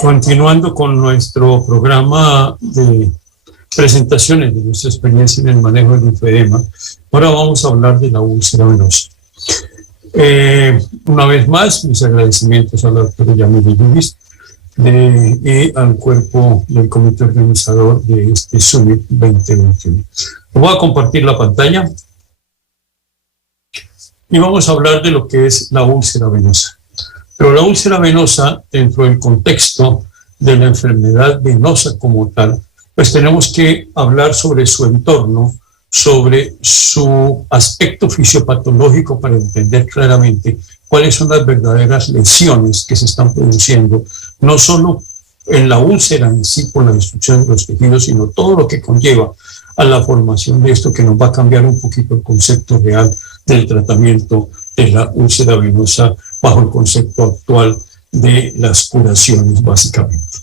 Continuando con nuestro programa de presentaciones de nuestra experiencia en el manejo del linfedema, ahora vamos a hablar de la úlcera venosa. Una vez más, mis agradecimientos a la doctora Yamile Yuvis y al cuerpo del comité organizador de este Summit 2021. Voy a compartir la pantalla y vamos a hablar de lo que es la úlcera venosa. Pero la úlcera venosa, dentro del contexto de la enfermedad venosa como tal, pues tenemos que hablar sobre su entorno, sobre su aspecto fisiopatológico para entender claramente cuáles son las verdaderas lesiones que se están produciendo, no solo en la úlcera en sí por la destrucción de los tejidos, sino todo lo que conlleva a la formación de esto, que nos va a cambiar un poquito el concepto real del tratamiento de la úlcera venosa bajo el concepto actual de las curaciones, básicamente.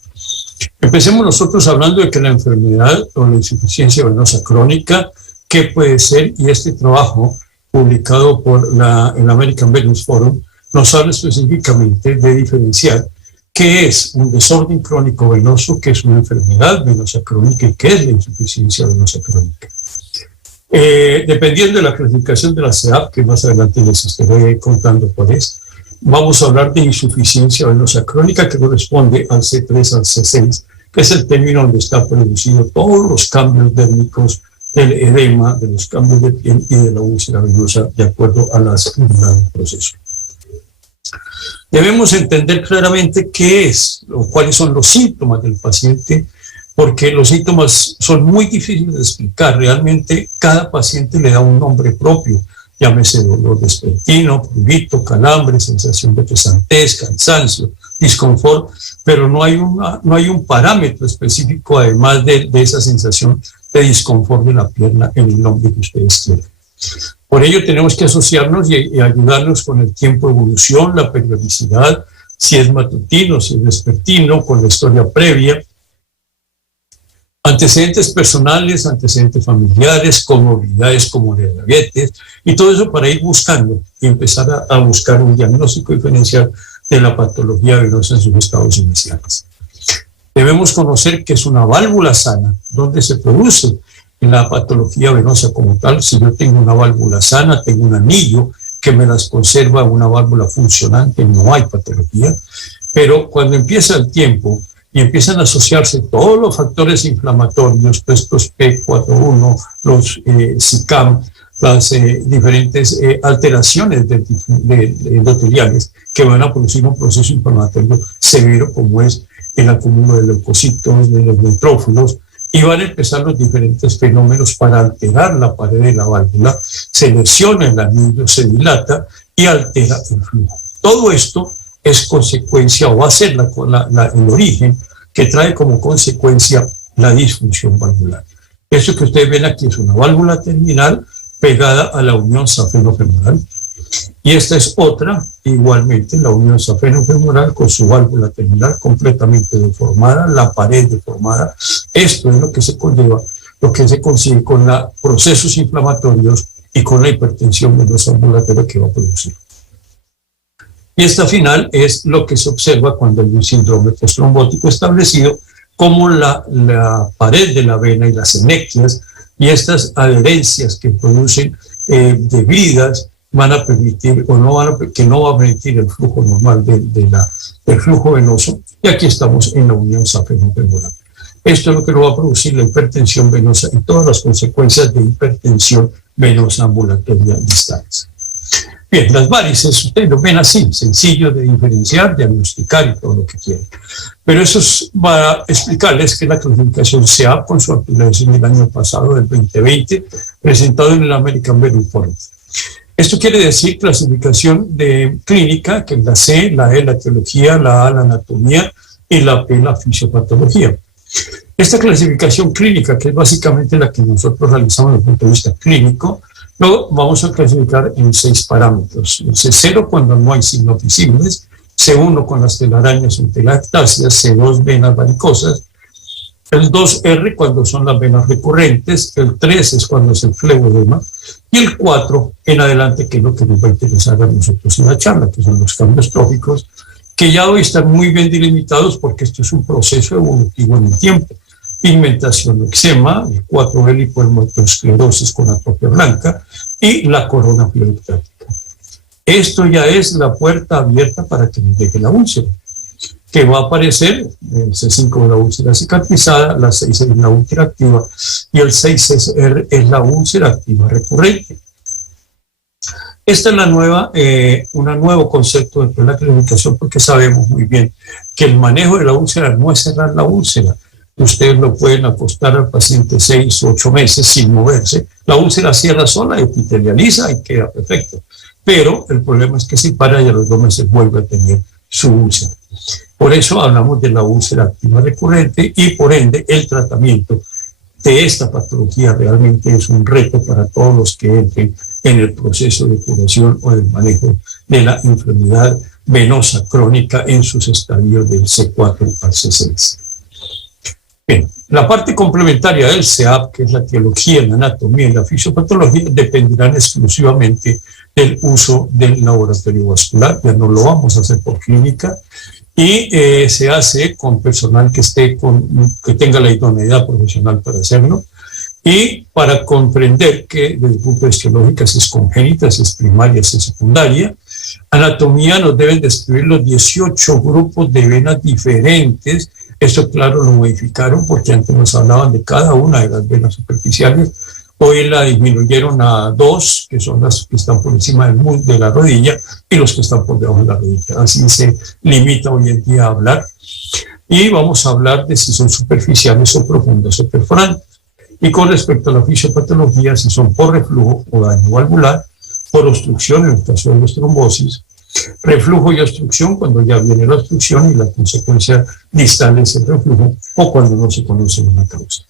Empecemos nosotros hablando de que la enfermedad o la insuficiencia venosa crónica, ¿qué puede ser? Y este trabajo publicado por el American Venous Forum nos habla específicamente de diferenciar qué es un desorden crónico venoso, qué es una enfermedad venosa crónica y qué es la insuficiencia venosa crónica. Dependiendo de la clasificación de la CEAP, que más adelante les estaré contando cuál es, vamos a hablar de insuficiencia venosa crónica, que corresponde al C3 al C6, que es el término donde está producido todos los cambios dérmicos del edema, de los cambios de piel y de la úlcera venosa, de acuerdo a la seguridad del proceso. Debemos entender claramente qué es o cuáles son los síntomas del paciente, porque los síntomas son muy difíciles de explicar. Realmente cada paciente le da un nombre propio, llámese dolor vespertino, prurito, calambre, sensación de pesantez, cansancio, disconfort, pero no hay un parámetro específico además de esa sensación de disconfort de la pierna en el nombre que ustedes quieran. Por ello tenemos que asociarnos y ayudarnos con el tiempo de evolución, la periodicidad, si es matutino, si es vespertino, con la historia previa, antecedentes personales, antecedentes familiares, comorbilidades como la diabetes, y todo eso para ir buscando y empezar a buscar un diagnóstico diferencial de la patología venosa en sus estados iniciales. Debemos conocer que es una válvula sana, donde se produce la patología venosa como tal. Si yo tengo una válvula sana, tengo un anillo que me las conserva, una válvula funcionante, no hay patología, pero cuando empieza el tiempo y empiezan a asociarse todos los factores inflamatorios, estos P4-1, los SICAM, las diferentes alteraciones endoteliales que van a producir un proceso inflamatorio severo como es el acúmulo de leucocitos, de los neutrófilos, y van a empezar los diferentes fenómenos para alterar la pared de la válvula, se lesiona el anillo, se dilata y altera el flujo. Todo esto es consecuencia o va a ser el origen que trae como consecuencia la disfunción valvular. Eso que ustedes ven aquí es una válvula terminal pegada a la unión safeno-femoral, y esta es otra, igualmente la unión safeno-femoral con su válvula terminal completamente deformada, la pared deformada. Esto es lo que se conlleva, lo que se consigue con los procesos inflamatorios y con la hipertensión venosa ambulatoria que va a producir. Y esta final es lo que se observa cuando hay un síndrome postrombótico establecido, como la pared de la vena y las senectias y estas adherencias que producen debilidas van a permitir que no va a permitir el flujo normal del flujo venoso, y aquí estamos en la unión safeno-femoral. Esto es lo que lo va a producir la hipertensión venosa y todas las consecuencias de hipertensión venosa ambulatoria distales. Bien, las varices, ustedes lo ven así, sencillo de diferenciar, diagnosticar y todo lo que quieran. Pero eso es para explicarles que la clasificación CEAP, con su actualización del año pasado, del 2020, presentado en el American Venous Forum. Esto quiere decir clasificación de clínica, que es la C, la E, la etiología, la A, la anatomía, y la P, la fisiopatología. Esta clasificación clínica, que es básicamente la que nosotros realizamos desde el punto de vista clínico, lo vamos a clasificar en 6 parámetros. El C0 cuando no hay signos visibles, C1 con las telarañas o telantáceas, C2 venas varicosas, el 2R cuando son las venas recurrentes, el 3 es cuando es el fleboedema, y el 4 en adelante, que es lo que nos va a interesar a nosotros en la charla, que son los cambios tróficos que ya hoy están muy bien delimitados porque esto es un proceso evolutivo en el tiempo. Pigmentación o eczema, el 4L y puermosclerosis con atrofia blanca y la corona pleuroctática. Esto ya es la puerta abierta para que nos llegue la úlcera, que va a aparecer el C5 de la úlcera cicatrizada, la 6 es la úlcera activa y el 6 es la úlcera activa recurrente. Esta es un nuevo concepto dentro de la clasificación porque sabemos muy bien que el manejo de la úlcera no es cerrar la úlcera. Ustedes no pueden acostar al paciente 6 o 8 meses sin moverse. La úlcera cierra sola, epitelializa y queda perfecto. Pero el problema es que si para y a los 2 meses vuelve a tener su úlcera. Por eso hablamos de la úlcera activa recurrente y por ende el tratamiento de esta patología realmente es un reto para todos los que entren en el proceso de curación o del manejo de la enfermedad venosa crónica en sus estadios del C4 al C6. Bien, la parte complementaria del CEAP, que es la etiología, la anatomía y la fisiopatología, dependerán exclusivamente del uso del laboratorio vascular. Ya no lo vamos a hacer por clínica y se hace con personal que tenga la idoneidad profesional para hacerlo y para comprender que desde el punto de vista etiológico si es congénita, si es primaria, si es secundaria. Anatomía nos deben describir los 18 grupos de venas diferentes. Esto, claro, lo modificaron porque antes nos hablaban de cada una de las venas superficiales. Hoy la disminuyeron a 2, que son las que están por encima de la rodilla, y los que están por debajo de la rodilla. Así se limita hoy en día a hablar. Y vamos a hablar de si son superficiales o profundas o perforantes. Y con respecto a la fisiopatología, si son por reflujo o daño valvular, por obstrucción en el caso de las trombosis, reflujo y obstrucción cuando ya viene la obstrucción y la consecuencia distal es el reflujo o cuando no se conoce una causa.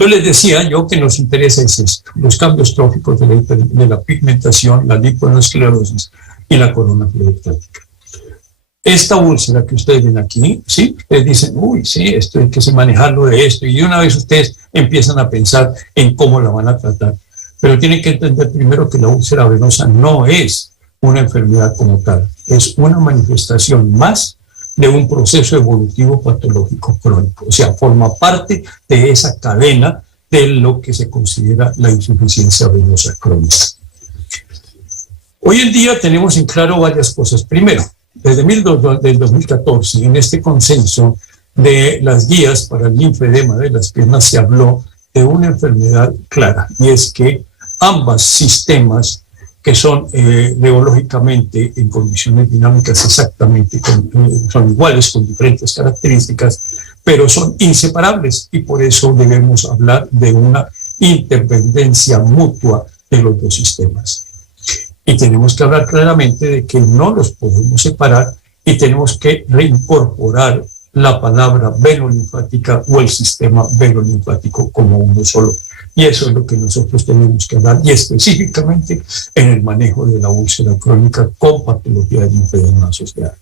Yo les decía que nos interesa es esto, los cambios tróficos de la pigmentación, la lipoesclerosis y la corona pleuroctática. Esta úlcera que ustedes ven aquí, ¿sí? Ustedes dicen, uy, sí, esto hay que manejarlo de esto, y de una vez ustedes empiezan a pensar en cómo la van a tratar. Pero tienen que entender primero que la úlcera venosa no es una enfermedad como tal, es una manifestación más de un proceso evolutivo patológico crónico, o sea, forma parte de esa cadena de lo que se considera la insuficiencia venosa crónica. Hoy en día tenemos en claro varias cosas. Primero, desde el 2014, en este consenso de las guías para el linfedema de las piernas se habló de una enfermedad clara, y es que ambos sistemas que son reológicamente en condiciones dinámicas exactamente, son iguales con diferentes características, pero son inseparables y por eso debemos hablar de una interdependencia mutua de los dos sistemas. Y tenemos que hablar claramente de que no los podemos separar y tenemos que reincorporar la palabra venolinfática o el sistema venolinfático como uno solo. Y eso es lo que nosotros tenemos que hablar, y específicamente en el manejo de la úlcera crónica con patología de linfedema asociada.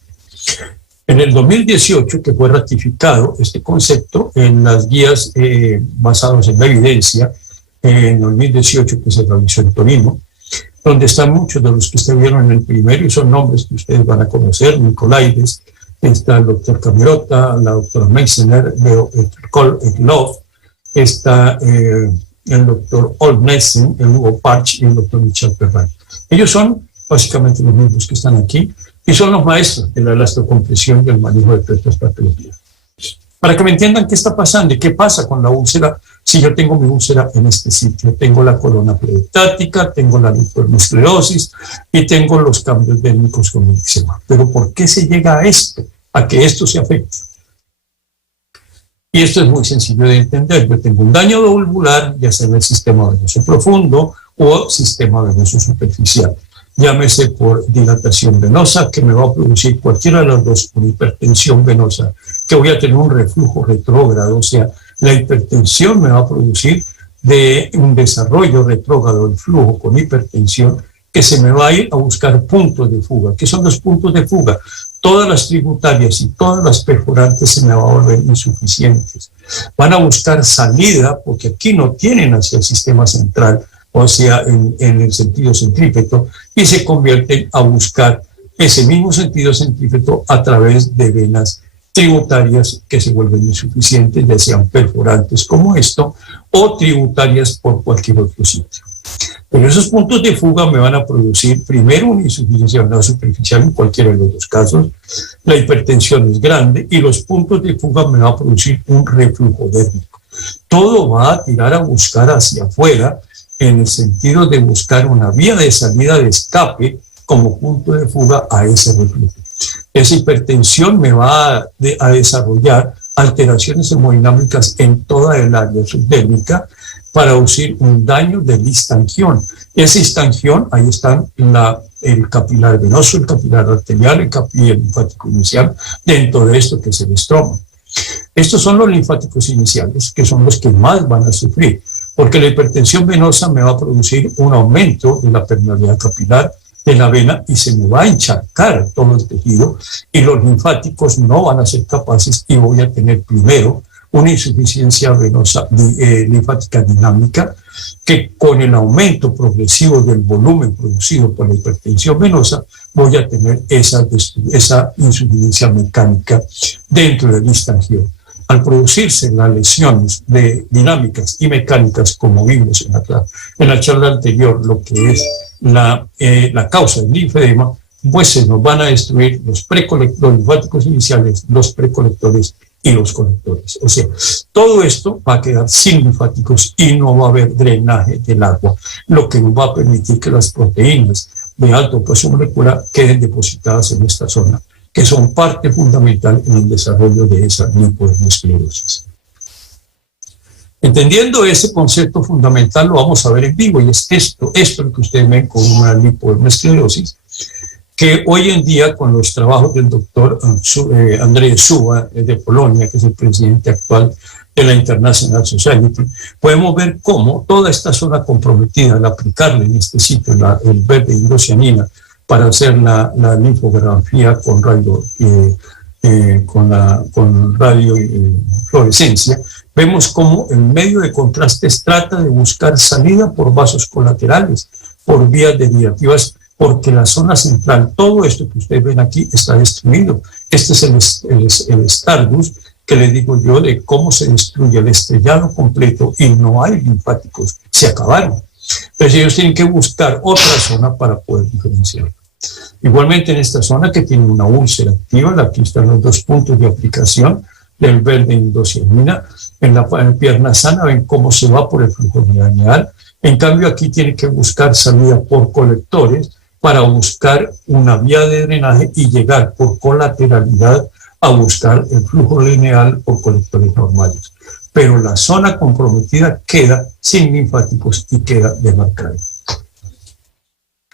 En el 2018, que fue ratificado este concepto en las guías basadas en la evidencia, en 2018 que se realizó en Torino, donde están muchos de los que ustedes vieron en el primero, y son nombres que ustedes van a conocer, Nicolaides, está el doctor Camerota, la doctora Meissner, el doctor Love, está el doctor Olnesen, el Hugo Parch y el doctor Michel Perrin. Ellos son básicamente los mismos que están aquí y son los maestros de la elasticompresión y el manejo de estas patologías. Para que me entiendan qué está pasando y qué pasa con la úlcera, si yo tengo mi úlcera en este sitio, tengo la corona pleuroctática, tengo la lipoesclerosis y tengo los cambios vénicos con el eczema. Pero ¿por qué se llega a esto? A que esto se afecte. Y esto es muy sencillo de entender. Yo tengo un daño valvular, ya sea en el sistema venoso profundo o sistema venoso superficial. Llámese por dilatación venosa, que me va a producir cualquiera de las dos, una hipertensión venosa, que voy a tener un reflujo retrógrado, o sea, la hipertensión me va a producir de un desarrollo retrógrado del flujo con hipertensión, que se me va a ir a buscar puntos de fuga. ¿Qué son los puntos de fuga? Todas las tributarias y todas las perforantes se me van a volver insuficientes. Van a buscar salida porque aquí no tienen hacia el sistema central, o sea, en el sentido centrípeto, y se convierten a buscar ese mismo sentido centrífugo a través de venas tributarias que se vuelven insuficientes, ya sean perforantes como esto, o tributarias por cualquier otro sitio. Pero esos puntos de fuga me van a producir primero una insuficiencia venosa superficial en cualquiera de los dos casos, la hipertensión es grande y los puntos de fuga me van a producir un reflujo dérmico. Todo va a tirar a buscar hacia afuera en el sentido de buscar una vía de salida de escape como punto de fuga a ese reflujo. Esa hipertensión me va a desarrollar alteraciones hemodinámicas en toda el área subdérmica para producir un daño del istangión. Ese istangión, ahí están el capilar venoso, el capilar arterial, el capilar linfático inicial, dentro de esto que es el estroma. Estos son los linfáticos iniciales, que son los que más van a sufrir, porque la hipertensión venosa me va a producir un aumento de la permeabilidad capilar de la vena y se me va a encharcar todo el tejido y los linfáticos no van a ser capaces y voy a tener primero una insuficiencia venosa linfática dinámica que con el aumento progresivo del volumen producido por la hipertensión venosa voy a tener esa insuficiencia mecánica dentro del istangión. Al producirse las lesiones dinámicas y mecánicas, como vimos en la charla anterior, lo que es la causa del linfedema, pues se nos van a destruir los linfáticos iniciales, los precolectores y los colectores. O sea, todo esto va a quedar sin linfáticos y no va a haber drenaje del agua, lo que nos va a permitir que las proteínas de alto peso molecular queden depositadas en esta zona, que son parte fundamental en el desarrollo de esa lipodermosclerosis. Entendiendo ese concepto fundamental, lo vamos a ver en vivo, y es esto lo que ustedes ven con una lipodermosclerosis, que hoy en día con los trabajos del doctor Andrzej Suba de Polonia, que es el presidente actual de la International Society, podemos ver cómo toda esta zona comprometida al aplicarle en este sitio el verde indocianina para hacer la linfografía con radiofluorescencia, vemos cómo en medio de contrastes trata de buscar salida por vasos colaterales, por vías derivativas, porque la zona central, todo esto que ustedes ven aquí está destruido. Este es el Stardust, que les digo yo, de cómo se destruye el estrellado completo y no hay linfáticos, se acabaron. Entonces ellos tienen que buscar otra zona para poder diferenciar. Igualmente en esta zona que tiene una úlcera activa, aquí están los dos puntos de aplicación del verde indocianina. En la pierna sana ven cómo se va por el flujo craneal. En cambio aquí tiene que buscar salida por colectores para buscar una vía de drenaje y llegar por colateralidad a buscar el flujo lineal por colectores normales. Pero la zona comprometida queda sin linfáticos y queda demarcada.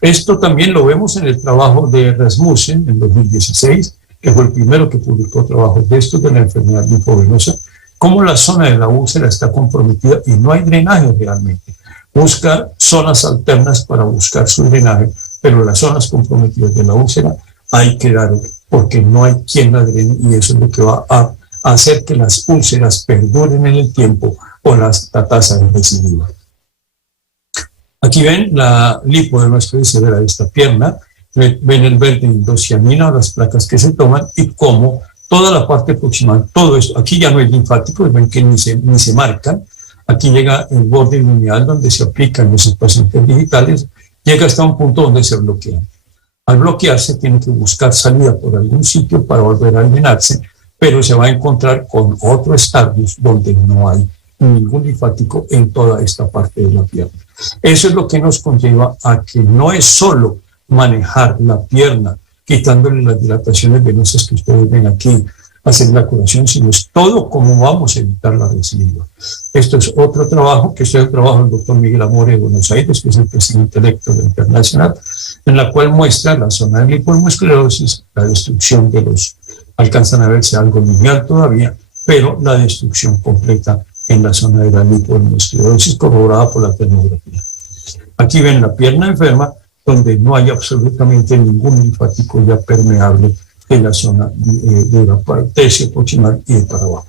Esto también lo vemos en el trabajo de Rasmussen en 2016, que fue el primero que publicó trabajos de estos de la enfermedad linfovenosa, cómo la zona de la úlcera está comprometida y no hay drenaje realmente. Busca zonas alternas para buscar su drenaje, pero las zonas comprometidas de la úlcera hay que dar porque no hay quien la drene y eso es lo que va a hacer que las úlceras perduren en el tiempo o la tasa de recidiva. Aquí ven la lipodermosclerosis severa de esta pierna, ven el verde indocianina, las placas que se toman y cómo toda la parte proximal, todo esto, aquí ya no hay linfáticos, ven que ni se marcan, aquí llega el borde lineal donde se aplican los espacios digitales, llega hasta un punto donde se bloquean. Al bloquearse tiene que buscar salida por algún sitio para volver a llenarse, pero se va a encontrar con otro estatus donde no hay ningún linfático en toda esta parte de la pierna. Eso es lo que nos conlleva a que no es solo manejar la pierna, quitándole las dilataciones venosas que ustedes ven aquí, hacer la curación, sino es todo cómo vamos a evitar la recidiva. Esto es otro trabajo, que es el trabajo del doctor Miguel Amore de Buenos Aires, que es el presidente electo de la Internacional, en la cual muestra la zona de lipodermosclerosis, la destrucción de los, alcanzan a verse algo lineal todavía, pero la destrucción completa en la zona de la lipodermosclerosis corroborada por la termografía. Aquí ven la pierna enferma, donde no hay absolutamente ningún linfático ya permeable en la zona de la tercio proximal y de para abajo.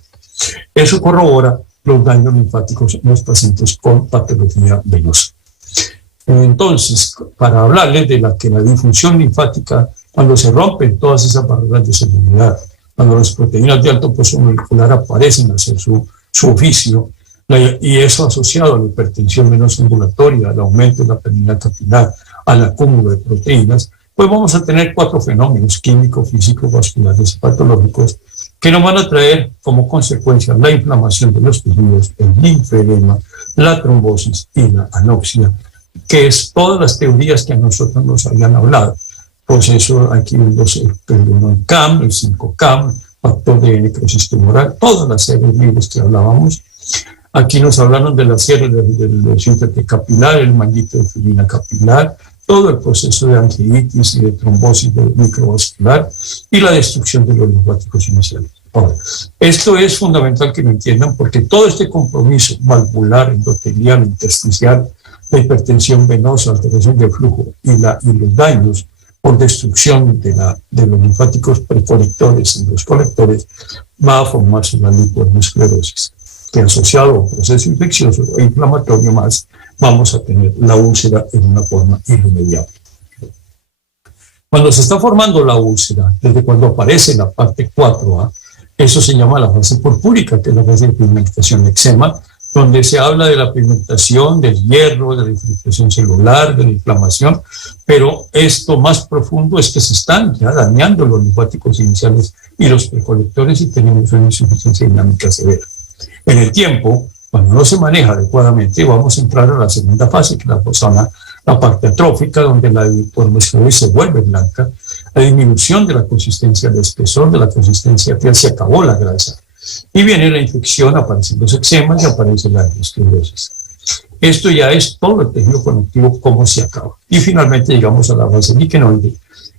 Eso corrobora los daños linfáticos en los pacientes con patología venosa. Entonces, para hablarles de que la disfunción linfática Cuando se rompen todas esas barreras de seguridad, cuando las proteínas de alto peso molecular aparecen a hacer su oficio, y eso asociado a la hipertensión venosa ambulatoria, al aumento de la permeabilidad capilar, al acúmulo de proteínas, pues vamos a tener 4 fenómenos químicos, físicos, vasculares y patológicos que nos van a traer como consecuencia la inflamación de los tejidos, el linfedema, la trombosis y la anoxia, que es todas las teorías que a nosotros nos habían hablado. Pues eso, aquí vemos el 1-CAM, el 5-CAM, factor de necrosis tumoral, todas las series libres que hablábamos. Aquí nos hablaron de la serie del síntesis capilar, el manguito de fibina capilar, todo el proceso de angioitis y de trombosis microvascular y la destrucción de los linfáticos iniciales. Ahora, esto es fundamental que lo entiendan porque todo este compromiso valvular, endotelial, intersticial, la hipertensión venosa, alteración del flujo y los daños por destrucción de los linfáticos precolectores y los colectores, va a formarse la lipohemosclerosis, que asociado a un proceso infeccioso e inflamatorio más, vamos a tener la úlcera en una forma irremediable. Cuando se está formando la úlcera, desde cuando aparece la parte 4A, eso se llama la fase purpúrica, que es la fase de pigmentación de eczema, donde se habla de la pigmentación, del hierro, de la infiltración celular, de la inflamación, pero esto más profundo es que se están ya dañando los linfáticos iniciales y los precolectores y tenemos una insuficiencia dinámica severa. En el tiempo, cuando no se maneja adecuadamente, vamos a entrar a la segunda fase, que es la parte atrófica, donde la lipohemosclerosis se vuelve blanca, la disminución de la consistencia del espesor, de la consistencia piel, se acabó la grasa. Y viene la infección, aparecen los eczemas y aparece la esclerosis. Esto ya es todo el tejido conectivo, cómo se acaba. Y finalmente llegamos a la fase liquenoide,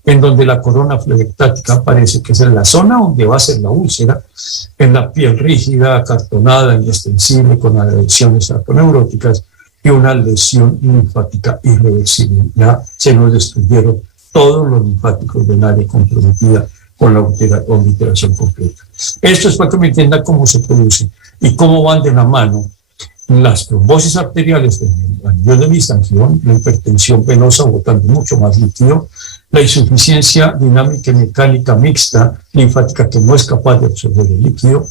en donde la corona flebectática aparece, que es en la zona donde va a ser la úlcera, en la piel rígida, acartonada, inextensible, con adhesiones arconeuróticas y una lesión linfática irreversible. Ya se nos destruyeron todos los linfáticos del área comprometida con la obliteración completa. Esto es para que me entiendan cómo se produce y cómo van de la mano las trombosis arteriales a nivel de distensión, la hipertensión venosa botando mucho más líquido, la insuficiencia dinámica y mecánica mixta linfática que no es capaz de absorber el líquido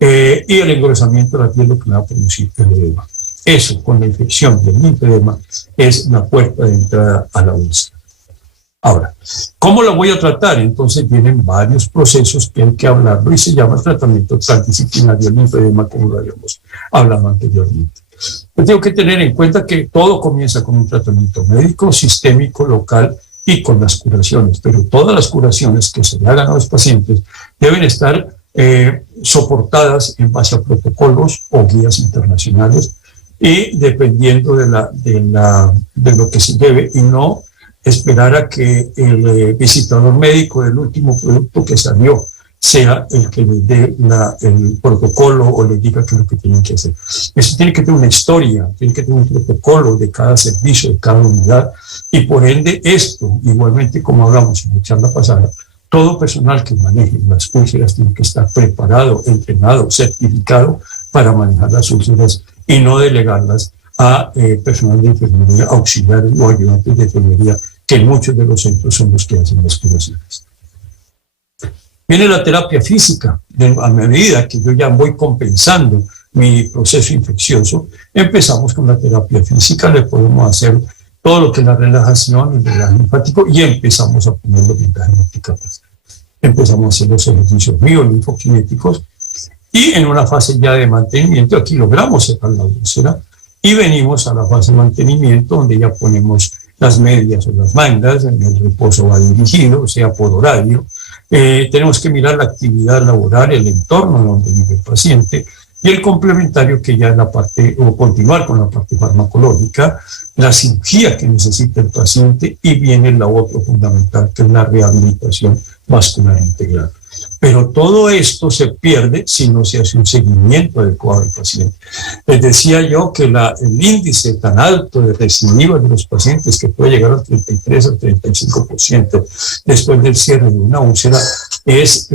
y el engrosamiento de la piel, lo que va a producir el edema. Eso, con la infección del linfedema, es la puerta de entrada a la úlcera. Ahora, ¿cómo la voy a tratar? Entonces vienen varios procesos que hay que hablarlo y se llama el tratamiento transdisciplinario del linfedema, como lo habíamos hablado anteriormente. Pues tengo que tener en cuenta que todo comienza con un tratamiento médico, sistémico, local y con las curaciones, pero todas las curaciones que se le hagan a los pacientes deben estar soportadas en base a protocolos o guías internacionales y dependiendo de lo que se debe y no esperar a que el visitador médico del último producto que salió sea el que les dé el protocolo o les diga qué es lo que tienen que hacer. Eso tiene que tener una historia, tiene que tener un protocolo de cada servicio, de cada unidad, y por ende esto, igualmente como hablamos en la charla pasada, todo personal que maneje las úlceras tiene que estar preparado, entrenado, certificado para manejar las úlceras y no delegarlas a personal de enfermería, auxiliares o ayudantes de enfermería, que en muchos de los centros son los que hacen las curaciones. Viene la terapia física. A medida que yo ya voy compensando mi proceso infeccioso, empezamos con la terapia física, le podemos hacer todo lo que es la relajación, el relajo linfático, y empezamos a poner los vendajes multicapas. Empezamos a hacer los ejercicios biolinfokinéticos, y en una fase ya de mantenimiento, aquí logramos cerrar la úlcera, y venimos a la fase de mantenimiento, donde ya ponemos las medias o las mangas, en el reposo va dirigido, o sea, por horario. Tenemos que mirar la actividad laboral, el entorno donde vive el paciente, y el complementario que ya es la parte, o continuar con la parte farmacológica, la cirugía que necesita el paciente, y viene la otra fundamental, que es la rehabilitación vascular integral. Pero todo esto se pierde si no se hace un seguimiento adecuado del paciente. Les decía yo que el índice tan alto de recidiva de los pacientes, que puede llegar al 33 al 35% después del cierre de una úlcera, es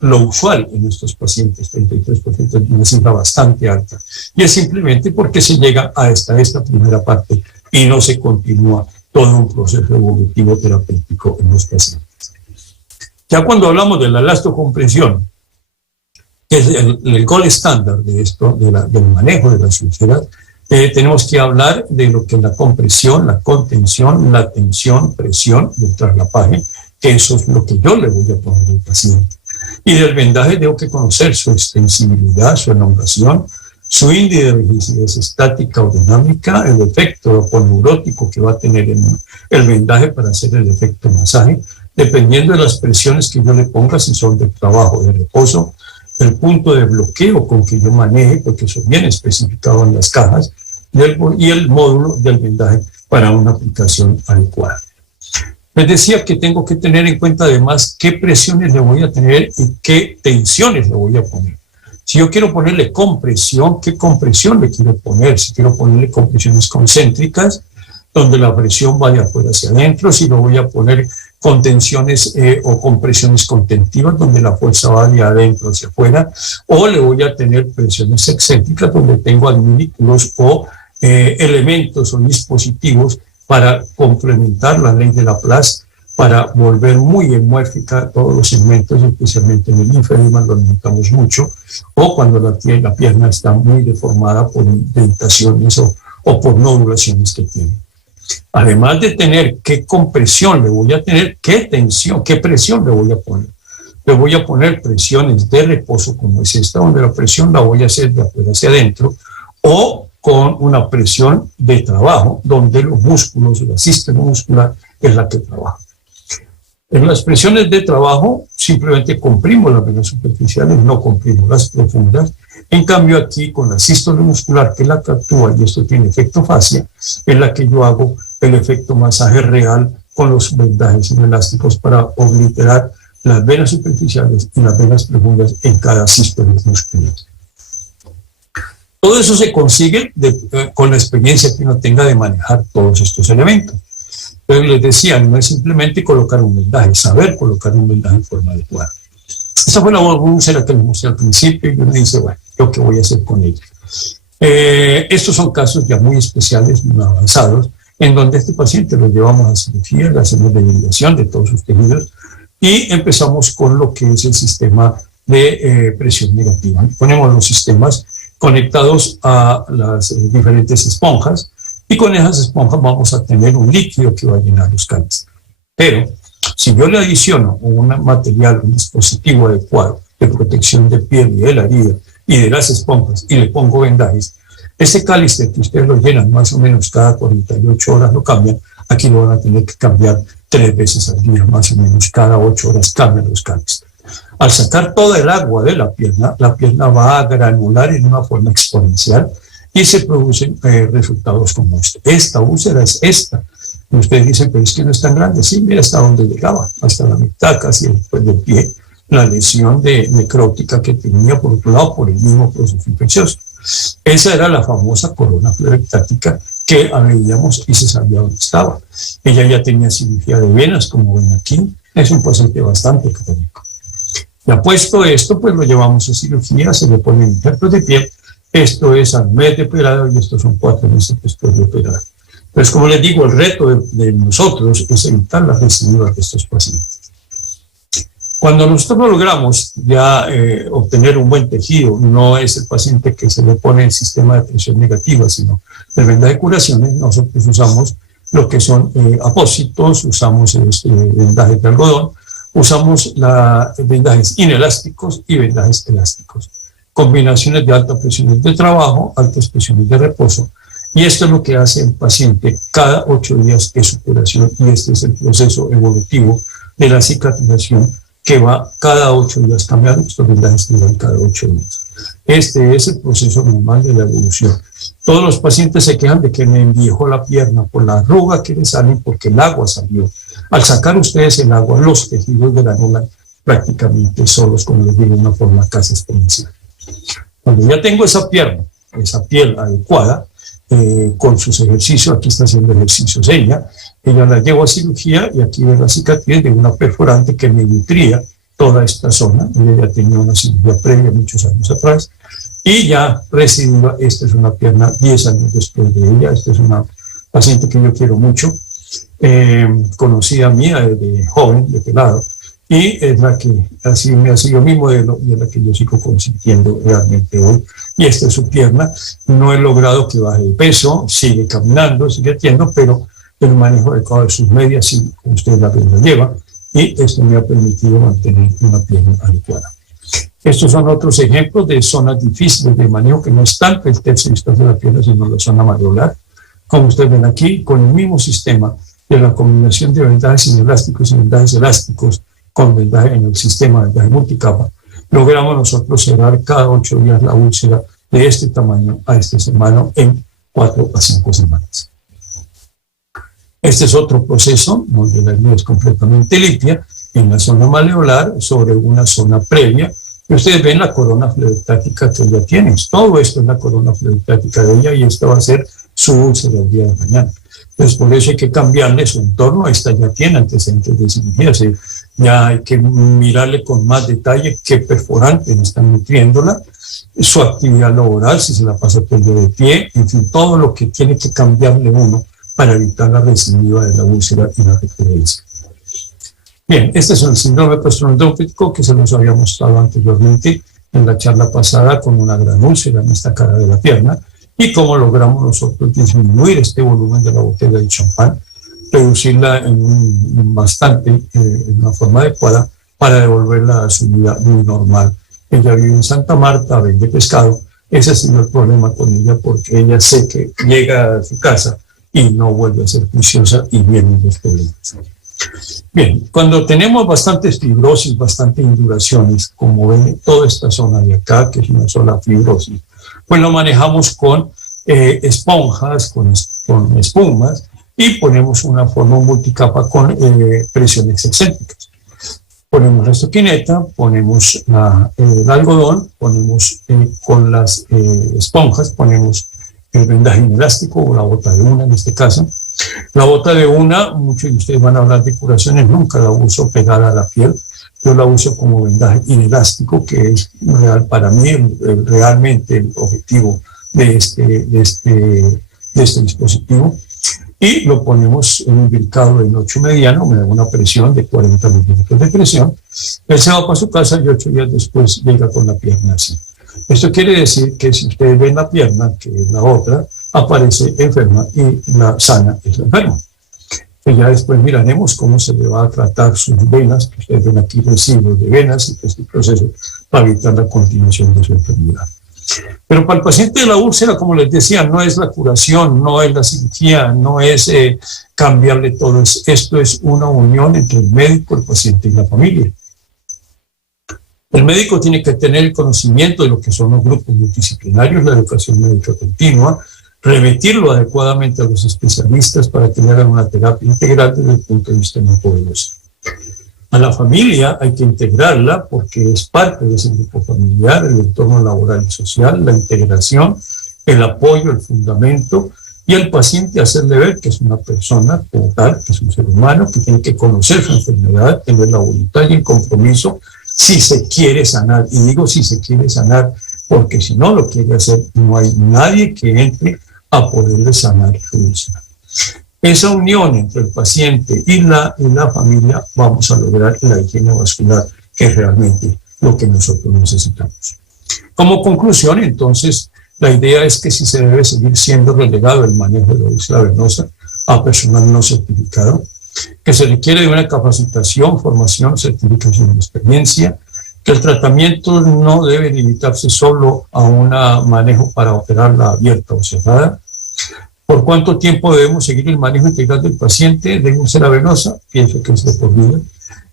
lo usual en estos pacientes. 33% es una cifra bastante alta. Y es simplemente porque se llega a esta primera parte y no se continúa todo un proceso evolutivo terapéutico en los pacientes. Ya cuando hablamos de la elastocompresión, que es el gold estándar de esto, del manejo de las úlceras, tenemos que hablar de lo que es la compresión, la contención, la tensión, presión y el traslapaje, que eso es lo que yo le voy a poner al paciente. Y del vendaje tengo que conocer su extensibilidad, su elongación, su índice de rigidez estática o dinámica, el efecto neurótico que va a tener el vendaje para hacer el efecto masaje, dependiendo de las presiones que yo le ponga, si son de trabajo, de reposo, el punto de bloqueo con que yo maneje, porque eso viene especificado en las cajas, y el módulo del vendaje para una aplicación adecuada. Les decía que tengo que tener en cuenta además qué presiones le voy a tener y qué tensiones le voy a poner. Si yo quiero ponerle compresión, ¿qué compresión le quiero poner? Si quiero ponerle compresiones concéntricas, donde la presión vaya afuera hacia adentro, si lo voy a poner con tensiones o compresiones contentivas, donde la fuerza va de adentro hacia afuera, o le voy a tener presiones excéntricas, donde tengo adminículos o elementos o dispositivos para complementar la ley de Laplace, para volver muy hemórfica todos los segmentos, especialmente en el linfedema, lo necesitamos mucho, o cuando la pierna está muy deformada por indentaciones o por nodulaciones que tiene. Además de tener qué compresión le voy a tener, qué tensión, qué presión le voy a poner. Le voy a poner presiones de reposo, como es esta, donde la presión la voy a hacer de afuera hacia adentro, o con una presión de trabajo, donde los músculos, la sistema muscular es la que trabaja. En las presiones de trabajo simplemente comprimo las venas superficiales, no comprimo las profundas. En cambio aquí con la sístole muscular, que es la que actúa, y esto tiene efecto fascia, es la que yo hago el efecto masaje real con los vendajes inelásticos para obliterar las venas superficiales y las venas profundas en cada sístole muscular. Todo eso se consigue con la experiencia que uno tenga de manejar todos estos elementos. Pero les decía, no es simplemente colocar un vendaje, saber colocar un vendaje en forma adecuada. Esa fue la úlcera que les mostré al principio y uno dice, bueno, ¿yo qué voy a hacer con ella? Estos son casos ya muy especiales, muy avanzados, en donde este paciente lo llevamos a cirugía, le hacemos debilización de todos sus tejidos y empezamos con lo que es el sistema de presión negativa. Ponemos los sistemas conectados a las diferentes esponjas, y con esas esponjas vamos a tener un líquido que va a llenar los cálices. Pero si yo le adiciono un material, un dispositivo adecuado de protección de piel y de la herida y de las esponjas y le pongo vendajes, ese cáliz que ustedes lo llenan más o menos cada 48 horas lo cambian, aquí lo van a tener que cambiar 3 veces al día, más o menos cada 8 horas cambian los cálices. Al sacar toda el agua de la pierna va a granular en una forma exponencial y se producen resultados como este. Esta úlcera es esta. Y ustedes dicen, pero es que no es tan grande. Sí, mira hasta dónde llegaba, hasta la mitad casi después del pie, la lesión necrótica que tenía por otro lado por el mismo proceso infeccioso. Esa era la famosa corona pleuroctática que veíamos y se sabía dónde estaba. Ella ya tenía cirugía de venas, como ven aquí. Es un paciente bastante crónico. Ya puesto esto, pues lo llevamos a cirugía, se le ponen injertos de piel. Esto es al mes de operado y estos son 4 meses después de operar. Pues como les digo, el reto de nosotros es evitar las recidivas de estos pacientes. Cuando nosotros logramos ya obtener un buen tejido, no es el paciente que se le pone el sistema de presión negativa, sino el vendaje de curaciones, nosotros usamos lo que son apósitos, usamos vendajes de algodón, usamos vendajes inelásticos y vendajes elásticos. Combinaciones de altas presiones de trabajo, altas presiones de reposo, y esto es lo que hace el paciente cada 8 días de su curación, y este es el proceso evolutivo de la cicatrización que va cada 8 días cambiando, estos vendajes que van cada 8 días. Este es el proceso normal de la evolución. Todos los pacientes se quejan de que me enviejó la pierna por la arruga que le salen porque el agua salió. Al sacar ustedes el agua, los tejidos granulan prácticamente solos, como les digo, de una forma casi exponencial. Cuando ya tengo esa pierna, esa piel adecuada, con sus ejercicios, aquí está haciendo ejercicios ella la llevo a cirugía y aquí ve la cicatriz de una perforante que me nutría toda esta zona. Ella ya tenía una cirugía previa muchos años atrás y ya recidiva. Esta es una pierna 10 años después de ella. Esta es una paciente que yo quiero mucho, conocida mía desde joven, de pelado, y es la que así me ha sido mi modelo y es la que yo sigo consintiendo realmente hoy. Y esta es su pierna. No he logrado que baje de peso, sigue caminando, sigue haciendo, pero el manejo adecuado de sus medias, sí, usted la lleva, y esto me ha permitido mantener una pierna adecuada. Estos son otros ejemplos de zonas difíciles de manejo, que no es tanto el tercio de la pierna, sino la zona mareolar. Como ustedes ven aquí, con el mismo sistema de la combinación de vendajes inelásticos y vendajes elásticos, con vendaje en el sistema de vendaje multicapa, logramos nosotros cerrar cada 8 días la úlcera de este tamaño a este hermano en 4 a 5 semanas. Este es otro proceso donde la herida es completamente limpia en la zona maleolar sobre una zona previa. Y ustedes ven la corona fleotática que ella tiene. Todo esto es la corona fleotática de ella y esto va a ser su úlcera el día de mañana. Entonces, por eso hay que cambiarle su entorno. Esta ya tiene antecedentes de cirugía. ¿Sí? Ya hay que mirarle con más detalle qué perforantes están nutriéndola, su actividad laboral, si se la pasa todo el día de pie, en fin, todo lo que tiene que cambiarle uno para evitar la recidiva de la úlcera y la recurrencia. Bien, este es el síndrome postraumático que se los había mostrado anteriormente en la charla pasada con una gran úlcera en esta cara de la pierna y cómo logramos nosotros disminuir este volumen de la botella de champán, reducirla en bastante, en una forma adecuada para devolverla a su vida muy normal. Ella vive en Santa Marta, vende pescado. Ese ha sido el problema con ella porque ella sé que llega a su casa y no vuelve a ser juiciosa y vienen los problemas. Bien, cuando tenemos bastantes fibrosis, bastantes induraciones, como ven toda esta zona de acá, que es una sola fibrosis, pues lo manejamos con esponjas, con espumas, y ponemos una forma multicapa con presiones excéntricas. Ponemos la estoquineta, ponemos el algodón, ponemos con las esponjas, ponemos el vendaje inelástico o la bota de una en este caso. La bota de una, muchos de ustedes van a hablar de curaciones, nunca la uso pegada a la piel, yo la uso como vendaje inelástico, que es real para mí, realmente el objetivo de este dispositivo. Y lo ponemos en un mercado de 8 mediano, me da una presión de 40 milímetros de presión. Él se va para su casa y 8 días después llega con la pierna así. Esto quiere decir que si ustedes ven la pierna, que es la otra, aparece enferma y la sana es la enferma. Y ya después miraremos cómo se le va a tratar sus venas, que ustedes ven aquí residuos de venas y este proceso para evitar la continuación de su enfermedad. Pero para el paciente de la úlcera, como les decía, no es la curación, no es la cirugía, no es cambiarle todo. Esto es una unión entre el médico, el paciente y la familia. El médico tiene que tener el conocimiento de lo que son los grupos multidisciplinarios, la educación médica continua, remitirlo adecuadamente a los especialistas para que le hagan una terapia integral desde el punto de vista neurobiológico. A la familia hay que integrarla porque es parte de ese grupo familiar, el entorno laboral y social, la integración, el apoyo, el fundamento, y al paciente hacerle ver que es una persona como tal, que es un ser humano, que tiene que conocer su enfermedad, tener la voluntad y el compromiso si se quiere sanar. Y digo si se quiere sanar porque si no lo quiere hacer, no hay nadie que entre a poderle sanar su úlcera. Esa unión entre el paciente y la familia vamos a lograr la higiene vascular, que es realmente lo que nosotros necesitamos. Como conclusión, entonces, la idea es que si se debe seguir siendo relegado el manejo de la úlcera venosa a personal no certificado, que se requiere de una capacitación, formación, certificación y experiencia, que el tratamiento no debe limitarse solo a un manejo para operarla abierta o cerrada. ¿Por cuánto tiempo debemos seguir el manejo integral del paciente de úlcera venosa? Pienso que es de por vida.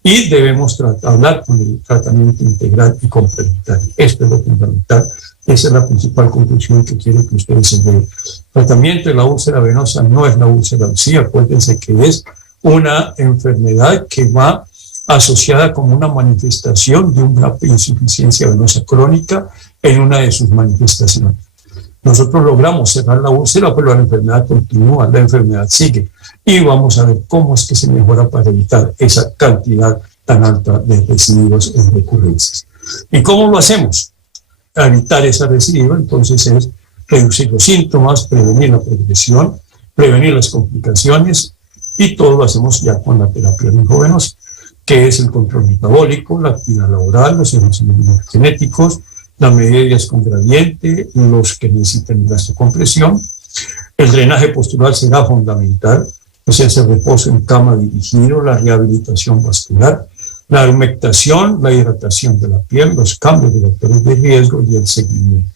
Y debemos hablar con el tratamiento integral y complementario. Esto es lo fundamental. Esa es la principal conclusión que quiero que ustedes se vean. El tratamiento de la úlcera venosa no es la úlcera sí, acuérdense que es una enfermedad que va asociada como una manifestación de una insuficiencia venosa crónica en una de sus manifestaciones. Nosotros logramos cerrar la úlcera, pero la enfermedad continúa, la enfermedad sigue. Y vamos a ver cómo es que se mejora para evitar esa cantidad tan alta de recidivos en recurrencias. ¿Y cómo lo hacemos? Para evitar esa recidiva, entonces, es reducir los síntomas, prevenir la progresión, prevenir las complicaciones, y todo lo hacemos ya con la terapia linfovenosa. que es el control metabólico, la actividad laboral, los ejercicios genéticos, las medidas con gradiente, los que necesitan gastrocompresión. El drenaje postural será fundamental, o sea, ese reposo en cama dirigido, la rehabilitación vascular, la humectación, la hidratación de la piel, los cambios de factores de riesgo y el seguimiento.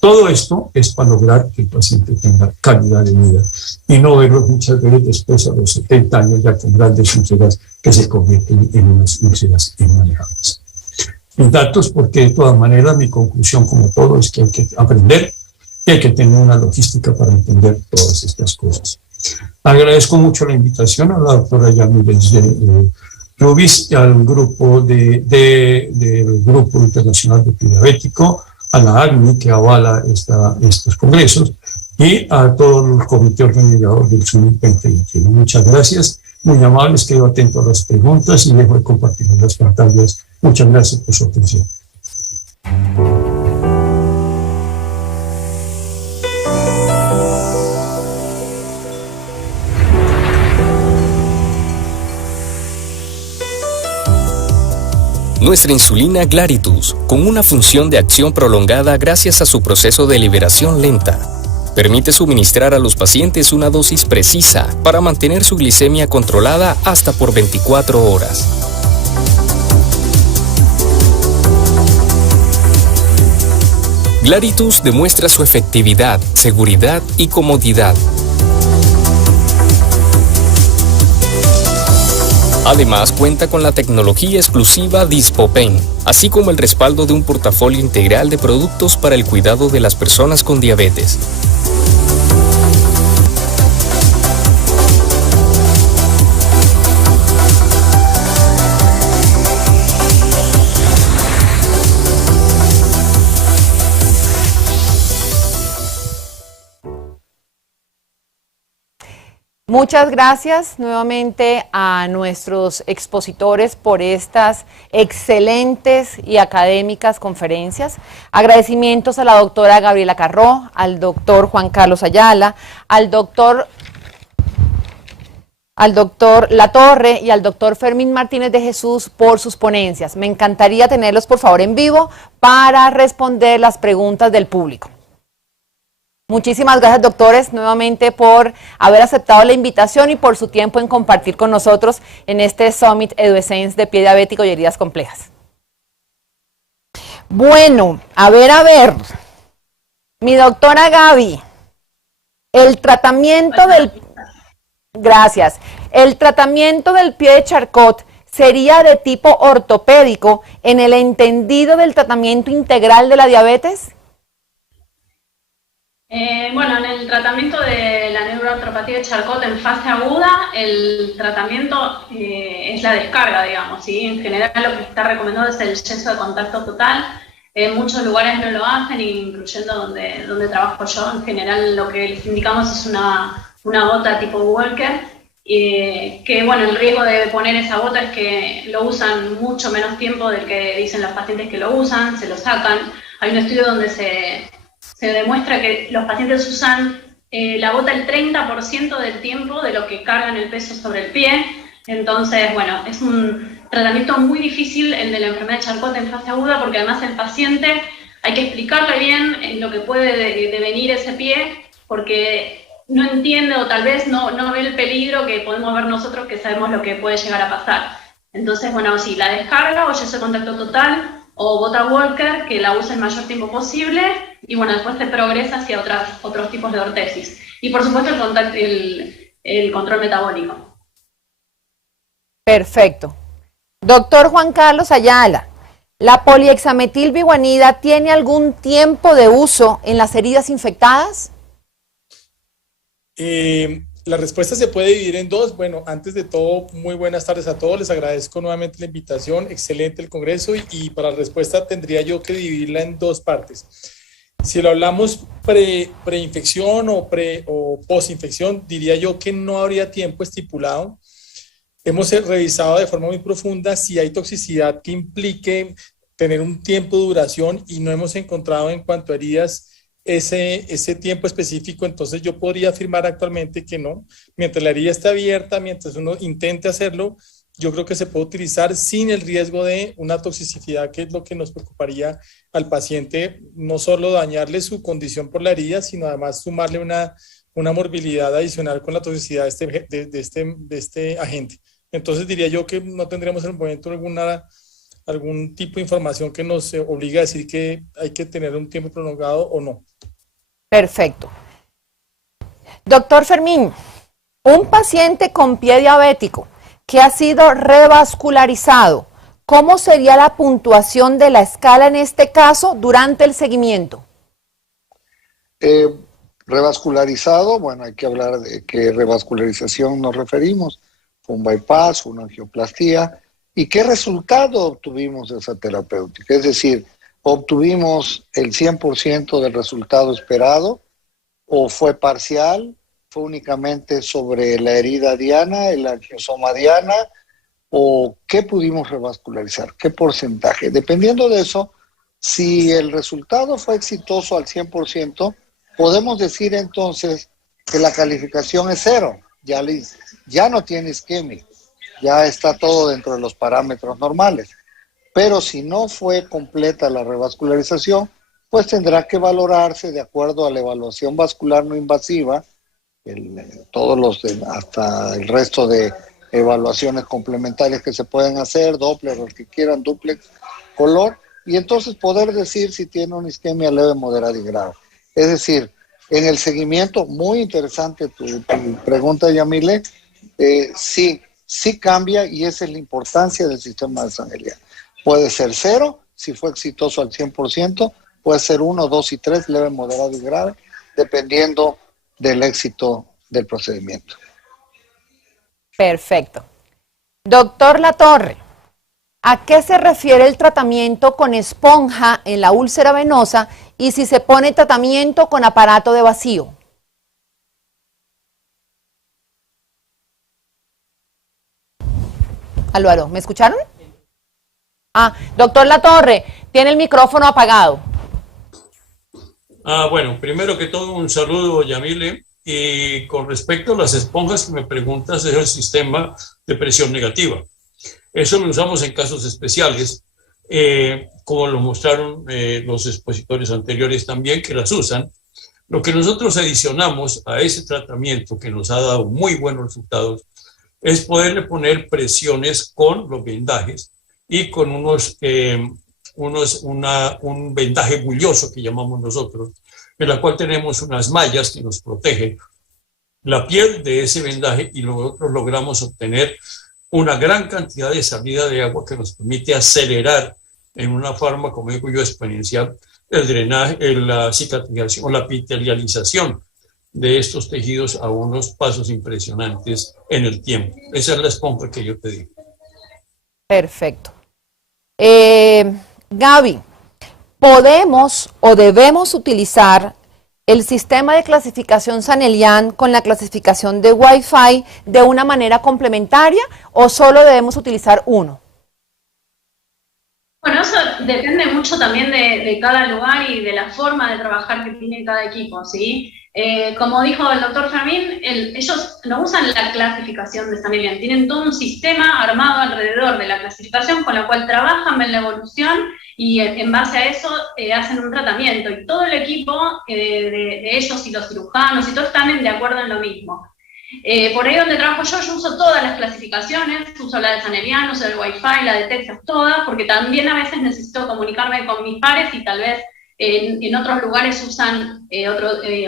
Todo esto es para lograr que el paciente tenga calidad de vida y no verlo muchas veces después a los 70 años ya con grandes úlceras que se convierten en unas úlceras inmanejables. Mis datos, porque de todas maneras mi conclusión como todo es que hay que aprender y hay que tener una logística para entender todas estas cosas. Agradezco mucho la invitación a la doctora Yamílez Rubis, al grupo del Grupo Internacional de Prediabético, a la ACNI que avala estos congresos y a todo el comité organizador del Summit 2021. Muchas gracias, muy amables, quedo atento a las preguntas y dejo de compartir las pantallas. Muchas gracias por su atención. Nuestra insulina Glaritus, con una función de acción prolongada gracias a su proceso de liberación lenta, permite suministrar a los pacientes una dosis precisa para mantener su glicemia controlada hasta por 24 horas. Glaritus demuestra su efectividad, seguridad y comodidad. Además, cuenta con la tecnología exclusiva Dispopen, así como el respaldo de un portafolio integral de productos para el cuidado de las personas con diabetes. Muchas gracias nuevamente a nuestros expositores por estas excelentes y académicas conferencias. Agradecimientos a la doctora Gabriela Carró, al doctor Juan Carlos Ayala, al doctor Latorre y al doctor Fermín Martínez de Jesús por sus ponencias. Me encantaría tenerlos por favor en vivo para responder las preguntas del público. Muchísimas gracias, doctores, nuevamente por haber aceptado la invitación y por su tiempo en compartir con nosotros en este Summit EduEssenz de pie diabético y heridas complejas. Bueno, a ver, mi doctora Gaby, el tratamiento del... Gracias. El tratamiento del pie de Charcot sería de tipo ortopédico en el entendido del tratamiento integral de la diabetes. Bueno, en el tratamiento de la neuroartropatía de Charcot en fase aguda, el tratamiento es la descarga, digamos, ¿sí? En general lo que está recomendado es el yeso de contacto total. En muchos lugares no lo hacen, incluyendo donde trabajo yo. En general lo que les indicamos es una bota tipo Walker, que bueno, el riesgo de poner esa bota es que lo usan mucho menos tiempo del que dicen los pacientes que lo usan, se lo sacan. Hay un estudio donde se demuestra que los pacientes usan la bota el 30% del tiempo de lo que cargan el peso sobre el pie. Entonces, bueno, es un tratamiento muy difícil el de la enfermedad de Charcot en fase aguda, porque además el paciente hay que explicarle bien lo que puede devenir ese pie, porque no entiende o tal vez no ve el peligro que podemos ver nosotros, que sabemos lo que puede llegar a pasar. Entonces, bueno, sí, la descarga o yeso de contacto total o bota Walker, que la use el mayor tiempo posible, y bueno, después se progresa hacia otros tipos de ortesis. Y por supuesto el control metabólico. Perfecto. Doctor Juan Carlos Ayala, ¿la poliexametilbiguanida tiene algún tiempo de uso en las heridas infectadas? La respuesta se puede dividir en dos. Bueno, antes de todo, muy buenas tardes a todos. Les agradezco nuevamente la invitación. Excelente el congreso y para la respuesta tendría yo que dividirla en dos partes. Si lo hablamos preinfección o posinfección, diría yo que no habría tiempo estipulado. Hemos revisado de forma muy profunda si hay toxicidad que implique tener un tiempo de duración y no hemos encontrado en cuanto a heridas ese tiempo específico. Entonces yo podría afirmar actualmente que no. Mientras la herida está abierta, mientras uno intente hacerlo, yo creo que se puede utilizar sin el riesgo de una toxicidad, que es lo que nos preocuparía al paciente, no solo dañarle su condición por la herida, sino además sumarle una morbilidad adicional con la toxicidad de este agente. Entonces diría yo que no tendríamos en el momento algún tipo de información que nos obligue a decir que hay que tener un tiempo prolongado o no. Perfecto. Doctor Fermín, un paciente con pie diabético que ha sido revascularizado, ¿cómo sería la puntuación de la escala en este caso durante el seguimiento? Revascularizado, bueno, hay que hablar de qué revascularización nos referimos, un bypass, una angioplastía, y qué resultado obtuvimos de esa terapéutica. Es decir, ¿obtuvimos el 100% del resultado esperado o fue parcial? ¿Fue únicamente sobre la herida diana, el angiosoma diana? ¿O qué pudimos revascularizar? ¿Qué porcentaje? Dependiendo de eso, si el resultado fue exitoso al 100%, podemos decir entonces que la calificación es 0. Ya no tiene isquemia, ya está todo dentro de los parámetros normales. Pero si no fue completa la revascularización, pues tendrá que valorarse de acuerdo a la evaluación vascular no invasiva, hasta el resto de evaluaciones complementarias que se pueden hacer, Doppler, los que quieran, duplex, color, y entonces poder decir si tiene una isquemia leve, moderada y grave. Es decir, en el seguimiento, muy interesante tu pregunta, Yamile, sí cambia, y esa es la importancia del sistema de San Elian. Puede ser 0, si fue exitoso al 100%, puede ser 1, 2 y 3, leve, moderado y grave, dependiendo del éxito del procedimiento. Perfecto. Doctor Latorre, ¿a qué se refiere el tratamiento con esponja en la úlcera venosa y si se pone tratamiento con aparato de vacío? Aló, ¿me escucharon? Doctor Latorre, tiene el micrófono apagado. Bueno, primero que todo un saludo, Yamile, y con respecto a las esponjas que me preguntas, es el sistema de presión negativa. Eso lo usamos en casos especiales, como lo mostraron los expositores anteriores también, que las usan. Lo que nosotros adicionamos a ese tratamiento, que nos ha dado muy buenos resultados, es poderle poner presiones con los vendajes y con un vendaje bulloso que llamamos nosotros, en la cual tenemos unas mallas que nos protegen la piel de ese vendaje, y nosotros logramos obtener una gran cantidad de salida de agua que nos permite acelerar en una forma, como digo yo, exponencial, el drenaje, la cicatrización o la epitelialización de estos tejidos a unos pasos impresionantes en el tiempo. Esa es la esponja que yo te digo. Perfecto. Gaby, ¿podemos o debemos utilizar el sistema de clasificación San Elian con la clasificación de Wi-Fi de una manera complementaria o solo debemos utilizar uno? Bueno, eso depende mucho también de cada lugar y de la forma de trabajar que tiene cada equipo, ¿sí? Como dijo el doctor Fermín, ellos no usan la clasificación de San Elian, tienen todo un sistema armado alrededor de la clasificación con la cual trabajan en la evolución y en base a eso hacen un tratamiento, y todo el equipo de ellos y los cirujanos y todos están de acuerdo en lo mismo. Por ahí donde trabajo yo uso todas las clasificaciones, uso la de San Elian, uso el Wi-Fi, la de Texas, todas, porque también a veces necesito comunicarme con mis pares y tal vez en otros lugares usan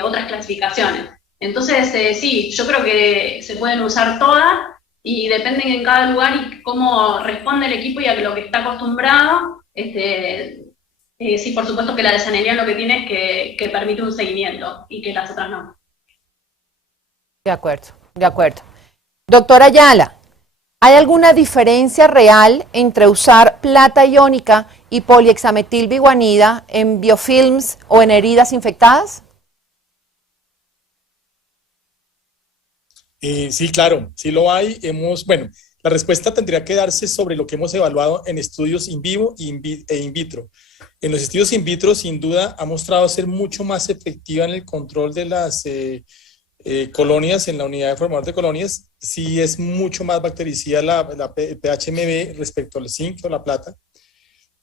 otras clasificaciones. Entonces, sí, yo creo que se pueden usar todas y dependen en cada lugar y cómo responde el equipo y a lo que está acostumbrado. Sí, por supuesto que la de San Elian lo que tiene es que permite un seguimiento y que las otras no. De acuerdo, de acuerdo. Doctora Ayala, ¿hay alguna diferencia real entre usar plata iónica y poliexametilbiguanida en biofilms o en heridas infectadas? Sí, claro, sí lo hay. Bueno, la respuesta tendría que darse sobre lo que hemos evaluado en estudios in vivo e in vitro. En los estudios in vitro, sin duda, ha mostrado ser mucho más efectiva en el control de colonias, en la unidad de formador de colonias, sí es mucho más bactericida el PHMB respecto al zinc o la plata,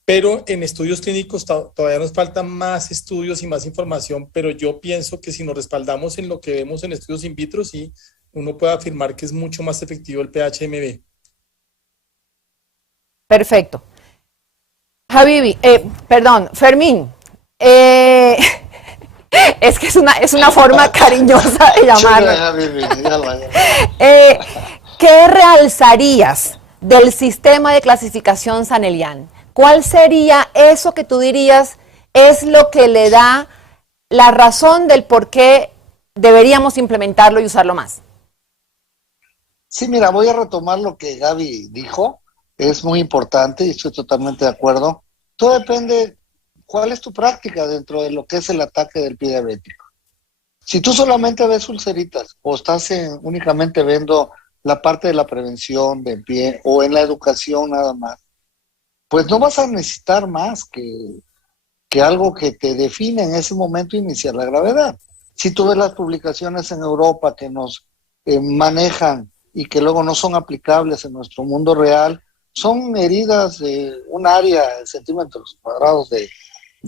pero en estudios clínicos todavía nos faltan más estudios y más información, pero yo pienso que si nos respaldamos en lo que vemos en estudios in vitro, sí, uno puede afirmar que es mucho más efectivo el PHMB. Perfecto. Fermín, es que es una forma cariñosa de llamarlo. ¿Qué realzarías del sistema de clasificación Sun-Elian? ¿Cuál sería eso que tú dirías es lo que le da la razón del por qué deberíamos implementarlo y usarlo más? Sí, mira, voy a retomar lo que Gaby dijo. Es muy importante y estoy totalmente de acuerdo. Todo depende cuál es tu práctica dentro de lo que es el ataque del pie diabético. Si tú solamente ves ulceritas o estás únicamente viendo la parte de la prevención del pie o en la educación nada más, pues no vas a necesitar más que algo que te define en ese momento iniciar la gravedad. Si tú ves las publicaciones en Europa que nos manejan y que luego no son aplicables en nuestro mundo real, son heridas de un área de centímetros cuadrados de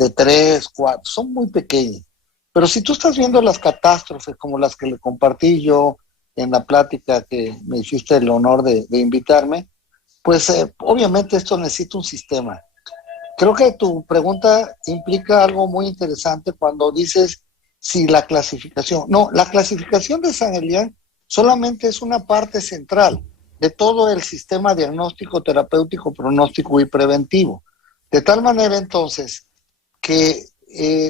3, 4, son muy pequeñas. Pero si tú estás viendo las catástrofes como las que le compartí yo en la plática que me hiciste el honor de invitarme, pues obviamente esto necesita un sistema. Creo que tu pregunta implica algo muy interesante cuando dices si la clasificación. No, la clasificación de Sun-Elian solamente es una parte central de todo el sistema diagnóstico, terapéutico, pronóstico y preventivo. De tal manera entonces que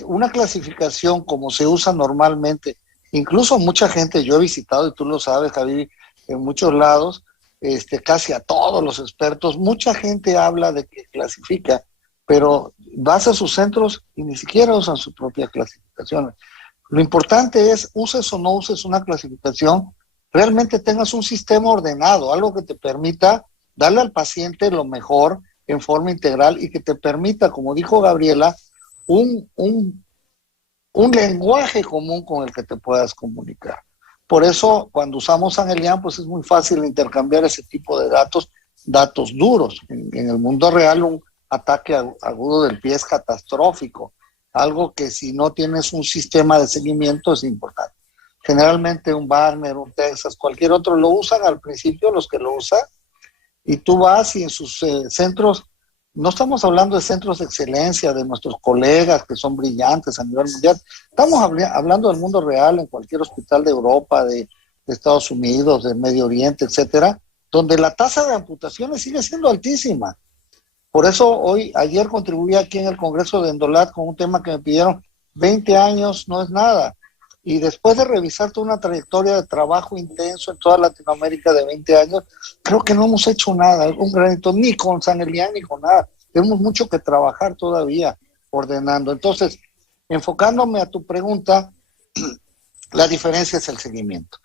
una clasificación como se usa normalmente, incluso mucha gente, yo he visitado y tú lo sabes, Javi, en muchos lados, casi a todos los expertos, mucha gente habla de que clasifica, pero vas a sus centros y ni siquiera usan su propia clasificación. Lo importante es, uses o no uses una clasificación, realmente tengas un sistema ordenado, algo que te permita darle al paciente lo mejor en forma integral y que te permita, como dijo Gabriela, un lenguaje común con el que te puedas comunicar. Por eso, cuando usamos Sun-Elian, pues es muy fácil intercambiar ese tipo de datos duros. En el mundo real, un ataque agudo del pie es catastrófico, algo que si no tienes un sistema de seguimiento es importante. Generalmente un Wagner, un Texas, cualquier otro lo usan al principio, los que lo usan, y tú vas y en sus centros, no estamos hablando de centros de excelencia, de nuestros colegas que son brillantes a nivel mundial, estamos hablando del mundo real en cualquier hospital de Europa, de Estados Unidos, de Medio Oriente, etcétera, donde la tasa de amputaciones sigue siendo altísima. Por eso ayer contribuí aquí en el Congreso de Endolat con un tema que me pidieron, 20 años no es nada. Y después de revisar toda una trayectoria de trabajo intenso en toda Latinoamérica de 20 años, creo que no hemos hecho nada, un granito, ni con Sun-Elian ni con nada. Tenemos mucho que trabajar todavía ordenando. Entonces, enfocándome a tu pregunta, la diferencia es el seguimiento.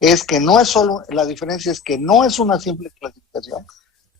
La diferencia es que no es una simple clasificación,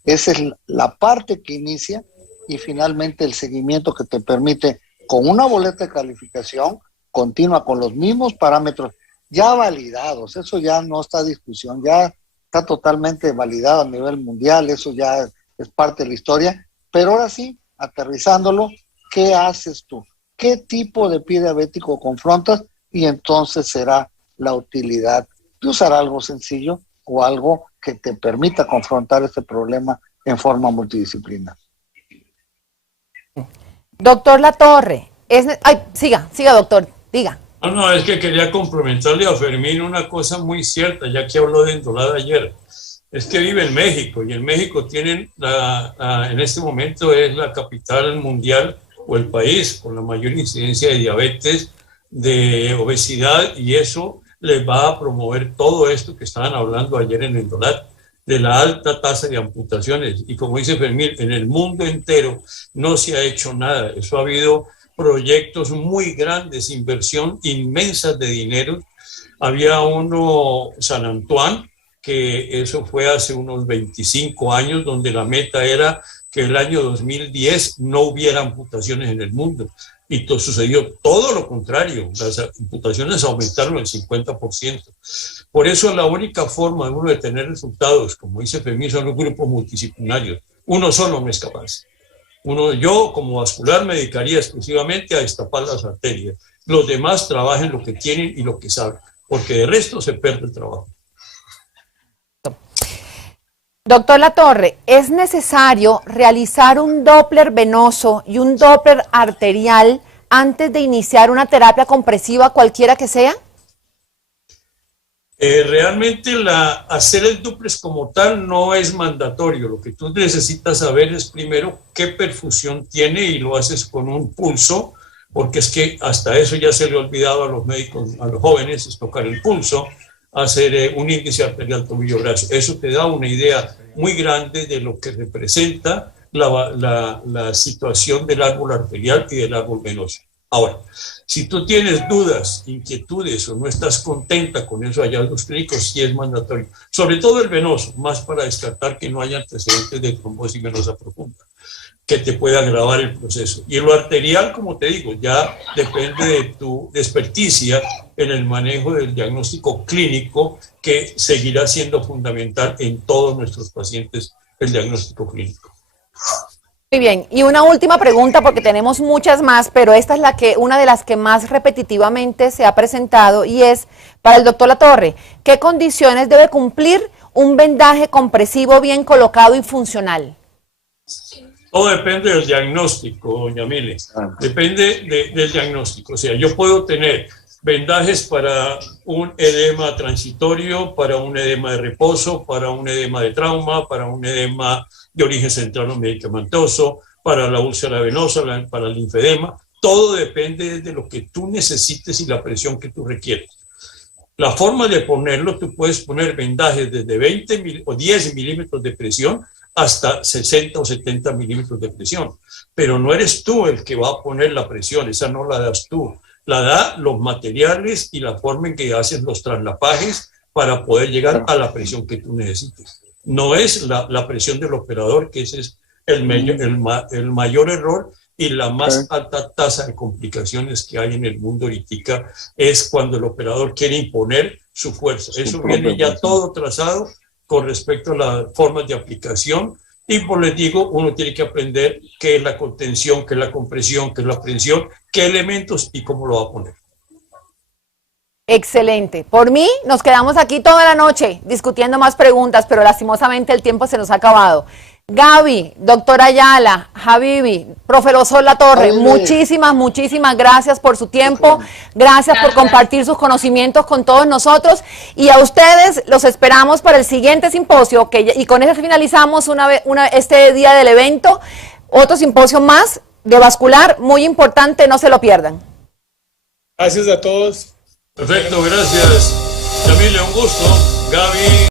es la parte que inicia y finalmente el seguimiento que te permite con una boleta de calificación continua con los mismos parámetros ya validados, eso ya no está a discusión, ya está totalmente validado a nivel mundial, eso ya es parte de la historia, pero ahora sí, aterrizándolo, ¿qué haces tú? ¿Qué tipo de pie diabético confrontas? Y entonces será la utilidad de usar algo sencillo o algo que te permita confrontar este problema en forma multidisciplinar. Doctor Latorre, siga doctor. Diga. No, es que quería complementarle a Fermín una cosa muy cierta, ya que habló de Endolad ayer. Es que vive en México y en México tienen, en este momento es la capital mundial o el país con la mayor incidencia de diabetes, de obesidad, y eso les va a promover todo esto que estaban hablando ayer en Endolad, de la alta tasa de amputaciones. Y como dice Fermín, en el mundo entero no se ha hecho nada. Eso ha habido proyectos muy grandes, inversión inmensas de dinero. Había uno, San Antoine, que eso fue hace unos 25 años, donde la meta era que el año 2010 no hubiera amputaciones en el mundo. Y sucedió todo lo contrario, las imputaciones aumentaron el 50%. Por eso la única forma de uno de tener resultados, como dice Fermín, son los grupos multidisciplinarios. Uno solo no es capaz. Yo como vascular me dedicaría exclusivamente a destapar las arterias. Los demás trabajen lo que tienen y lo que saben, porque de resto se pierde el trabajo. Doctor Latorre, ¿es necesario realizar un Doppler venoso y un Doppler arterial antes de iniciar una terapia compresiva cualquiera que sea? Realmente hacer el duplex como tal no es mandatorio. Lo que tú necesitas saber es primero qué perfusión tiene y lo haces con un pulso, porque es que hasta eso ya se le ha olvidado a los médicos, a los jóvenes, es tocar el pulso, hacer un índice arterial tobillo-brazo. Eso te da una idea muy grande de lo que representa la situación del árbol arterial y del árbol venoso. Ahora, si tú tienes dudas, inquietudes o no estás contenta con esos hallazgos clínicos, sí es mandatorio. Sobre todo el venoso, más para descartar que no haya antecedentes de trombosis venosa profunda, que te pueda agravar el proceso. Y lo arterial, como te digo, ya depende de tu experticia en el manejo del diagnóstico clínico, que seguirá siendo fundamental en todos nuestros pacientes, el diagnóstico clínico. Muy bien, y una última pregunta, porque tenemos muchas más, pero esta es una de las que más repetitivamente se ha presentado, y es para el doctor Latorre: ¿qué condiciones debe cumplir un vendaje compresivo bien colocado y funcional? Todo depende del diagnóstico, doña Mile. Depende del diagnóstico. O sea, yo puedo tener vendajes para un edema transitorio, para un edema de reposo, para un edema de trauma, para un edema de origen central o medicamentoso, para la úlcera venosa, para el linfedema. Todo depende de lo que tú necesites y la presión que tú requieres. La forma de ponerlo, tú puedes poner vendajes desde 20 o 10 milímetros de presión hasta 60 o 70 milímetros de presión. Pero no eres tú el que va a poner la presión, esa no la das tú. La da los materiales y la forma en que haces los traslapajes para poder llegar a la presión que tú necesites. No es la presión del operador, que ese es el mayor error y la más alta tasa de complicaciones que hay en el mundo ahorita, es cuando el operador quiere imponer su fuerza. Eso viene ya todo trazado con respecto a las formas de aplicación, y por les digo, uno tiene que aprender qué es la contención, qué es la compresión, qué es la presión, qué elementos y cómo lo va a poner. Excelente. Por mí, nos quedamos aquí toda la noche discutiendo más preguntas, pero lastimosamente el tiempo se nos ha acabado. Gaby, doctora Ayala, Habibi, profesor Latorre, muchísimas gracias por su tiempo, gracias por compartir sus conocimientos con todos nosotros, y a ustedes los esperamos para el siguiente simposio, y con eso finalizamos este día del evento, otro simposio más de vascular, muy importante, no se lo pierdan. Gracias a todos. Perfecto, gracias. Yamile, un gusto. Gaby.